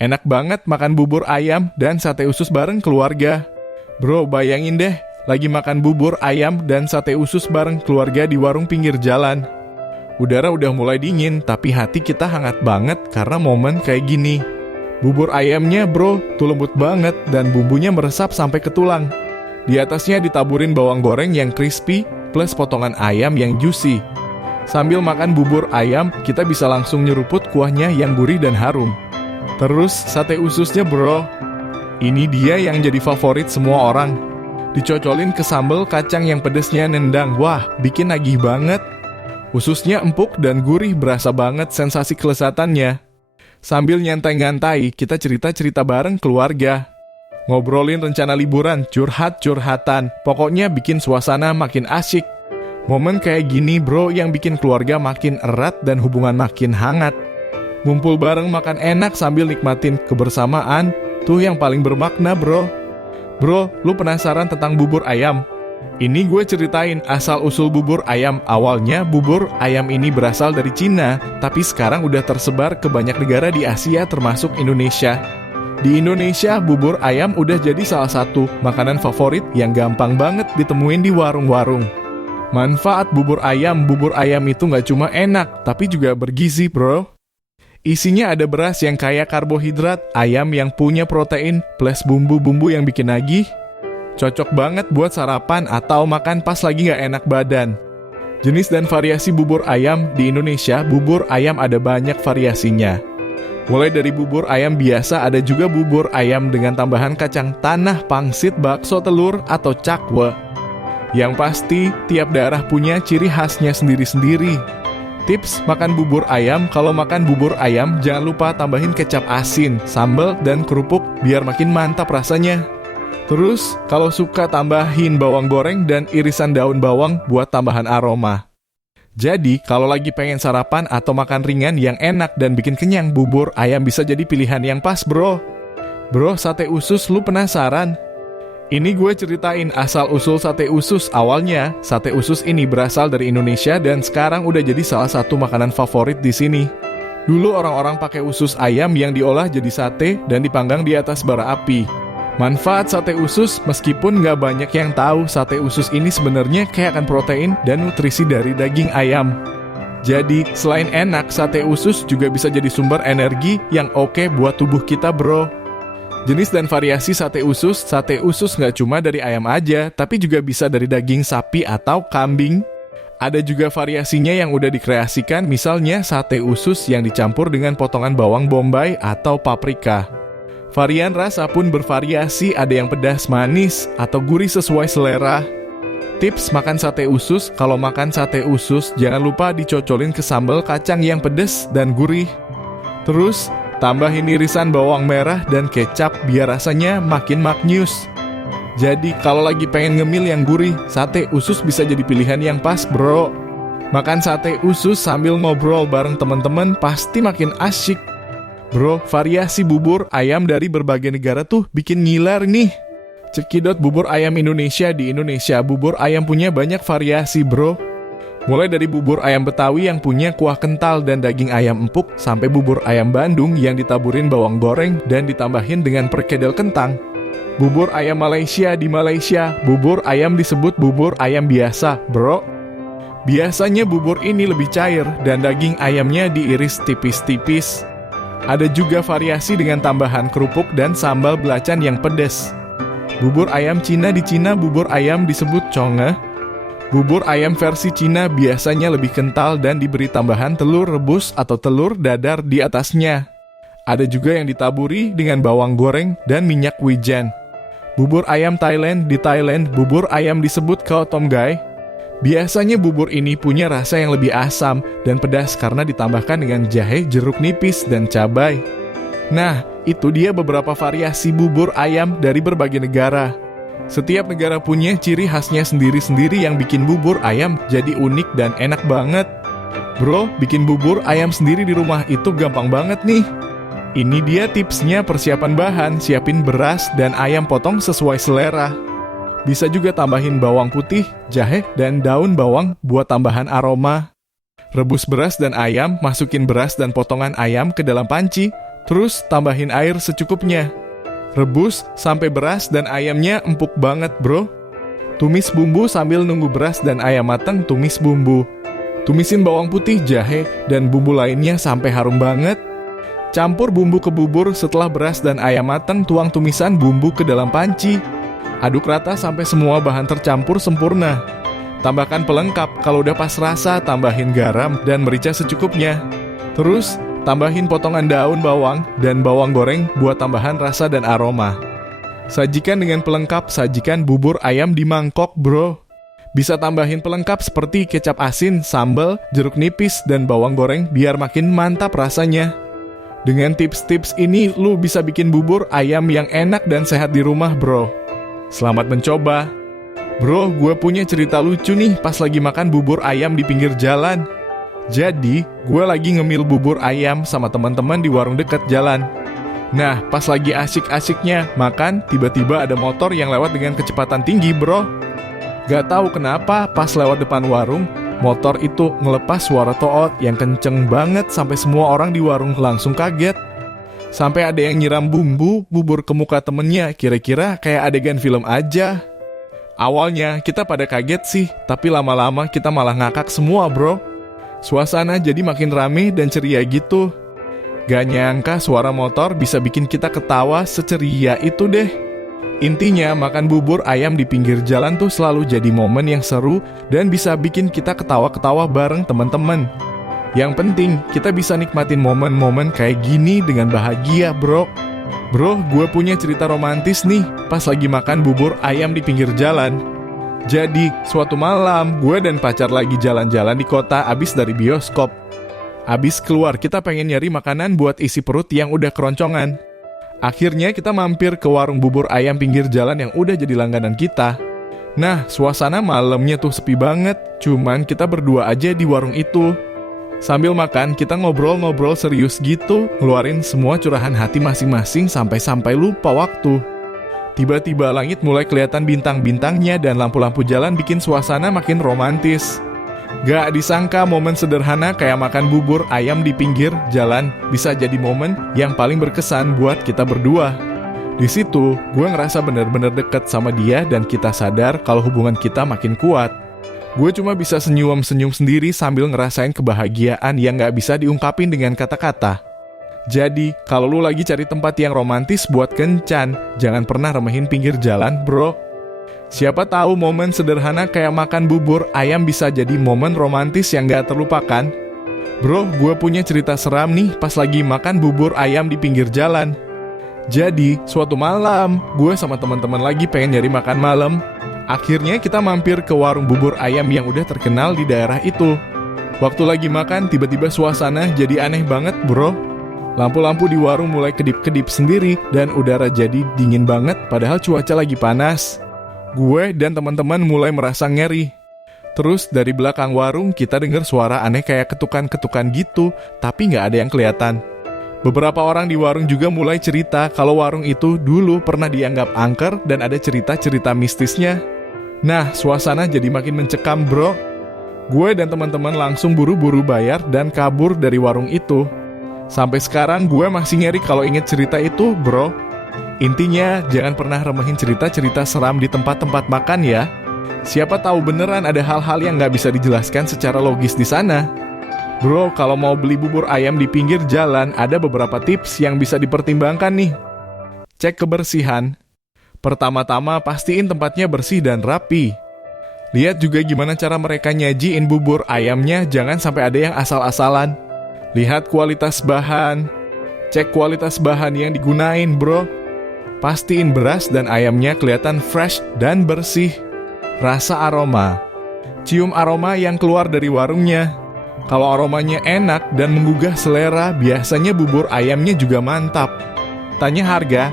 Enak banget makan bubur ayam dan sate usus bareng keluarga. Bro, bayangin deh, lagi makan bubur ayam dan sate usus bareng keluarga di warung pinggir jalan. Udara udah mulai dingin, tapi hati kita hangat banget karena momen kayak gini. Bubur ayamnya bro, tuh lembut banget dan bumbunya meresap sampai ke tulang. Di atasnya ditaburin bawang goreng yang crispy plus potongan ayam yang juicy. Sambil makan bubur ayam, kita bisa langsung nyeruput kuahnya yang gurih dan harum. Terus sate ususnya bro, ini dia yang jadi favorit semua orang. Dicocolin ke sambal kacang yang pedesnya nendang, wah bikin nagih banget. Ususnya empuk dan gurih, berasa banget sensasi kelezatannya. Sambil nyantai-nyantai, kita cerita-cerita bareng keluarga. Ngobrolin rencana liburan, curhat-curhatan, pokoknya bikin suasana makin asyik. Momen kayak gini bro yang bikin keluarga makin erat dan hubungan makin hangat. Ngumpul bareng makan enak sambil nikmatin kebersamaan, tuh yang paling bermakna bro. Bro, lu penasaran tentang bubur ayam? Ini gue ceritain asal-usul bubur ayam. Awalnya bubur ayam ini berasal dari Cina, tapi sekarang udah tersebar ke banyak negara di Asia termasuk Indonesia. Di Indonesia, bubur ayam udah jadi salah satu makanan favorit yang gampang banget ditemuin di warung-warung. Manfaat bubur ayam itu nggak cuma enak, tapi juga bergizi bro. Isinya ada beras yang kaya karbohidrat, ayam yang punya protein, plus bumbu-bumbu yang bikin nagih. Cocok banget buat sarapan atau makan pas lagi nggak enak badan. Jenis dan variasi bubur ayam di Indonesia, bubur ayam ada banyak variasinya. Mulai dari bubur ayam biasa, ada juga bubur ayam dengan tambahan kacang tanah, pangsit, bakso telur, atau cakwe. Yang pasti, tiap daerah punya ciri khasnya sendiri-sendiri. Tips makan bubur ayam, kalau makan bubur ayam jangan lupa tambahin kecap asin, sambal, dan kerupuk biar makin mantap rasanya. Terus, kalau suka tambahin bawang goreng dan irisan daun bawang buat tambahan aroma. Jadi, kalau lagi pengen sarapan atau makan ringan yang enak dan bikin kenyang, bubur ayam bisa jadi pilihan yang pas bro. Bro, sate usus lu penasaran? Ini gue ceritain asal-usul sate usus. Awalnya, sate usus ini berasal dari Indonesia dan sekarang udah jadi salah satu makanan favorit di sini. Dulu orang-orang pakai usus ayam yang diolah jadi sate dan dipanggang di atas bara api. Manfaat sate usus, meskipun nggak banyak yang tahu, sate usus ini sebenarnya kaya akan protein dan nutrisi dari daging ayam. Jadi, selain enak, sate usus juga bisa jadi sumber energi yang oke buat tubuh kita bro. Jenis dan variasi sate usus nggak cuma dari ayam aja, tapi juga bisa dari daging sapi atau kambing. Ada juga variasinya yang udah dikreasikan, misalnya sate usus yang dicampur dengan potongan bawang bombay atau paprika. Varian rasa pun bervariasi, ada yang pedas manis atau gurih sesuai selera. Tips makan sate usus, kalau makan sate usus jangan lupa dicocolin ke sambal kacang yang pedas dan gurih. Terus, tambahin irisan bawang merah dan kecap biar rasanya makin maknyus. Jadi kalau lagi pengen ngemil yang gurih, sate usus bisa jadi pilihan yang pas bro. Makan sate usus sambil ngobrol bareng teman-teman pasti makin asyik. Bro, variasi bubur ayam dari berbagai negara tuh bikin ngiler nih. Cekidot bubur ayam Indonesia. Di Indonesia, bubur ayam punya banyak variasi bro. Mulai dari bubur ayam Betawi yang punya kuah kental dan daging ayam empuk, sampai bubur ayam Bandung yang ditaburin bawang goreng dan ditambahin dengan perkedel kentang. Bubur ayam Malaysia, di Malaysia, bubur ayam disebut bubur ayam biasa, bro. Biasanya bubur ini lebih cair dan daging ayamnya diiris tipis-tipis. Ada juga variasi dengan tambahan kerupuk dan sambal belacan yang pedas. Bubur ayam Cina, di Cina bubur ayam disebut conge. Bubur ayam versi Cina biasanya lebih kental dan diberi tambahan telur rebus atau telur dadar di atasnya. Ada juga yang ditaburi dengan bawang goreng dan minyak wijen. Bubur ayam Thailand, di Thailand bubur ayam disebut khao tom gai. Biasanya bubur ini punya rasa yang lebih asam dan pedas karena ditambahkan dengan jahe, jeruk nipis, dan cabai. Nah, itu dia beberapa variasi bubur ayam dari berbagai negara. Setiap negara punya ciri khasnya sendiri-sendiri yang bikin bubur ayam jadi unik dan enak banget. Bro, bikin bubur ayam sendiri di rumah itu gampang banget nih. Ini dia tipsnya, persiapan bahan, siapin beras dan ayam potong sesuai selera. Bisa juga tambahin bawang putih, jahe, dan daun bawang buat tambahan aroma. Rebus beras dan ayam, masukin beras dan potongan ayam ke dalam panci, Terus tambahin air secukupnya. Rebus sampai beras dan ayamnya empuk banget, bro. Tumis bumbu sambil nunggu beras dan ayam matang, tumis bumbu. Tumisin bawang putih, jahe, dan bumbu lainnya sampai harum banget. Campur bumbu ke bubur. Setelah beras dan ayam matang, tuang tumisan bumbu ke dalam panci. Aduk rata sampai semua bahan tercampur sempurna. Tambahkan pelengkap, kalau udah pas rasa, tambahin garam dan merica secukupnya. Terus, tambahin potongan daun bawang dan bawang goreng buat tambahan rasa dan aroma. Sajikan dengan pelengkap, sajikan bubur ayam di mangkok, bro. Bisa tambahin pelengkap seperti kecap asin, sambal, jeruk nipis, dan bawang goreng biar makin mantap rasanya. Dengan tips-tips ini, lu bisa bikin bubur ayam yang enak dan sehat di rumah, bro. Selamat mencoba. Bro, gue punya cerita lucu nih pas lagi makan bubur ayam di pinggir jalan. Jadi, gue lagi ngemil bubur ayam sama teman-teman di warung dekat jalan. Nah, pas lagi asyik-asyiknya makan, tiba-tiba ada motor yang lewat dengan kecepatan tinggi, bro. Gak tahu kenapa, pas lewat depan warung, motor itu ngelepas suara toot yang kenceng banget sampai semua orang di warung langsung kaget. Sampai ada yang nyiram bumbu bubur ke muka temennya, kira-kira kayak adegan film aja. Awalnya kita pada kaget sih, tapi lama-lama kita malah ngakak semua, bro. Suasana jadi makin rame dan ceria gitu. Gak nyangka suara motor bisa bikin kita ketawa seceria itu deh. Intinya, makan bubur ayam di pinggir jalan tuh selalu jadi momen yang seru dan bisa bikin kita ketawa-ketawa bareng teman-teman. Yang penting, kita bisa nikmatin momen-momen kayak gini dengan bahagia, bro. Bro, gue punya cerita romantis nih pas lagi makan bubur ayam di pinggir jalan. Jadi, suatu malam, gue dan pacar lagi jalan-jalan di kota abis dari bioskop. Abis keluar, kita pengen nyari makanan buat isi perut yang udah keroncongan. Akhirnya kita mampir ke warung bubur ayam pinggir jalan yang udah jadi langganan kita. Nah, suasana malamnya tuh sepi banget, cuman kita berdua aja di warung itu. Sambil makan, kita ngobrol-ngobrol serius gitu, ngeluarin semua curahan hati masing-masing sampai-sampai lupa waktu. Tiba-tiba langit mulai kelihatan bintang-bintangnya dan lampu-lampu jalan bikin suasana makin romantis. Gak disangka momen sederhana kayak makan bubur ayam di pinggir jalan bisa jadi momen yang paling berkesan buat kita berdua. Di situ, gue ngerasa bener-bener deket sama dia dan kita sadar kalau hubungan kita makin kuat. Gue cuma bisa senyum-senyum sendiri sambil ngerasain kebahagiaan yang gak bisa diungkapin dengan kata-kata. Jadi, kalau lu lagi cari tempat yang romantis buat kencan, jangan pernah remehin pinggir jalan, bro. Siapa tahu momen sederhana kayak makan bubur ayam bisa jadi momen romantis yang gak terlupakan. Bro, gue punya cerita seram nih pas lagi makan bubur ayam di pinggir jalan. Jadi, suatu malam, gue sama teman-teman lagi pengen nyari makan malam. Akhirnya kita mampir ke warung bubur ayam yang udah terkenal di daerah itu. Waktu lagi makan, tiba-tiba suasana jadi aneh banget, bro. Lampu-lampu di warung mulai kedip-kedip sendiri dan udara jadi dingin banget padahal cuaca lagi panas. Gue dan teman-teman mulai merasa ngeri. Terus dari belakang warung kita dengar suara aneh kayak ketukan-ketukan gitu, tapi nggak ada yang kelihatan. Beberapa orang di warung juga mulai cerita kalau warung itu dulu pernah dianggap angker dan ada cerita-cerita mistisnya. Nah, suasana jadi makin mencekam, bro. Gue dan teman-teman langsung buru-buru bayar dan kabur dari warung itu. Sampai sekarang gue masih ngeri kalau inget cerita itu, bro. Intinya, jangan pernah remehin cerita-cerita seram di tempat-tempat makan ya. Siapa tahu beneran ada hal-hal yang nggak bisa dijelaskan secara logis di sana. Bro, kalau mau beli bubur ayam di pinggir jalan, ada beberapa tips yang bisa dipertimbangkan nih. Cek kebersihan. Pertama-tama, pastiin tempatnya bersih dan rapi. Lihat juga gimana cara mereka nyajiin bubur ayamnya, jangan sampai ada yang asal-asalan. Lihat kualitas bahan. Cek kualitas bahan yang digunain, bro. Pastiin beras dan ayamnya kelihatan fresh dan bersih. Rasa aroma. Cium aroma yang keluar dari warungnya. Kalau aromanya enak dan menggugah selera, biasanya bubur ayamnya juga mantap. Tanya harga.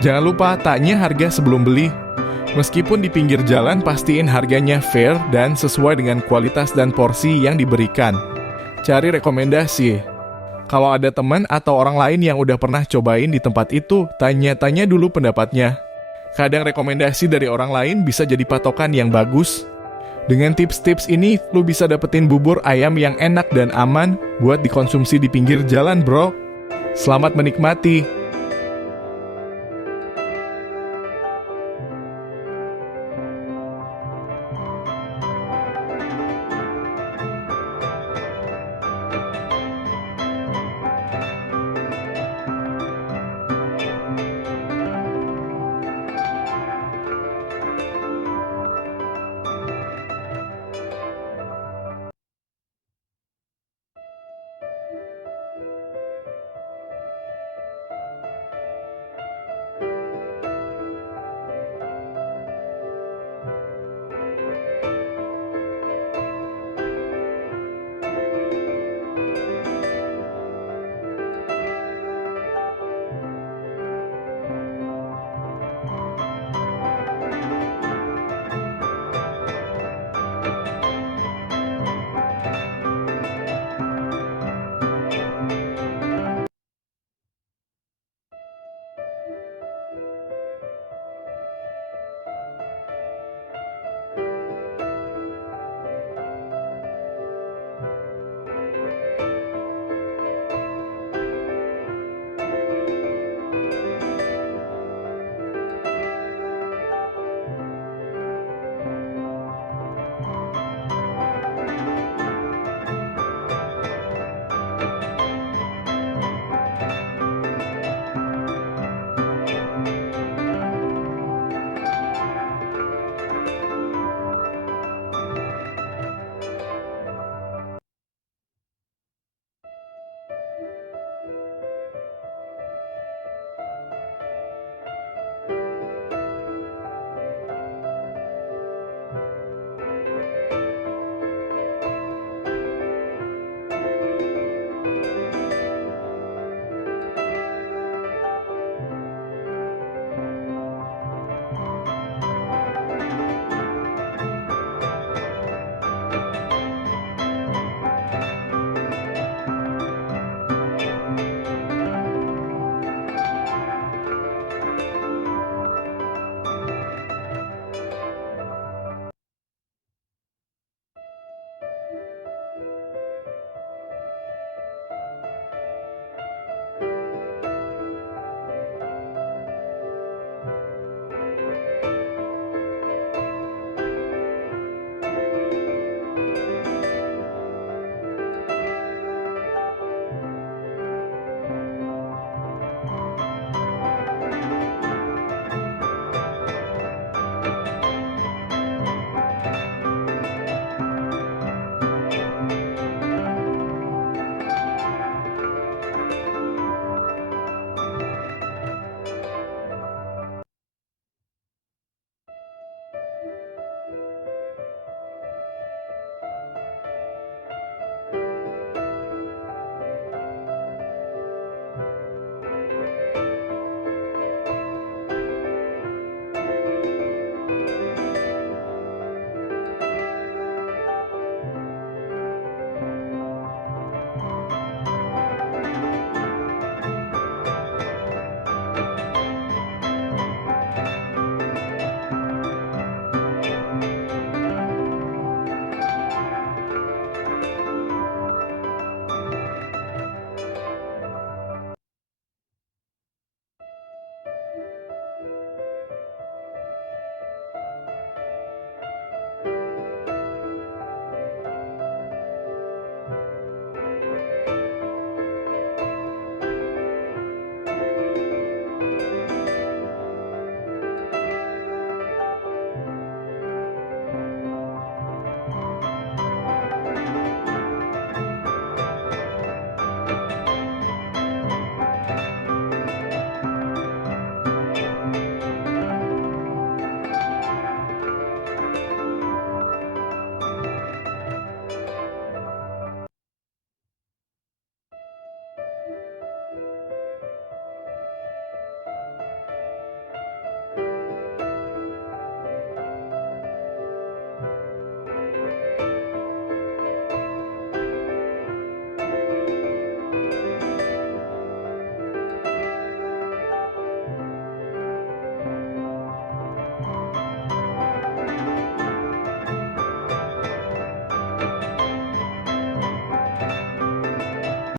Jangan lupa tanya harga sebelum beli. Meskipun di pinggir jalan, pastiin harganya fair dan sesuai dengan kualitas dan porsi yang diberikan. Cari rekomendasi. Kalau ada teman atau orang lain yang udah pernah cobain di tempat itu, tanya-tanya dulu pendapatnya. Kadang rekomendasi dari orang lain bisa jadi patokan yang bagus. Dengan tips-tips ini, lu bisa dapetin bubur ayam yang enak dan aman buat dikonsumsi di pinggir jalan, bro. Selamat menikmati.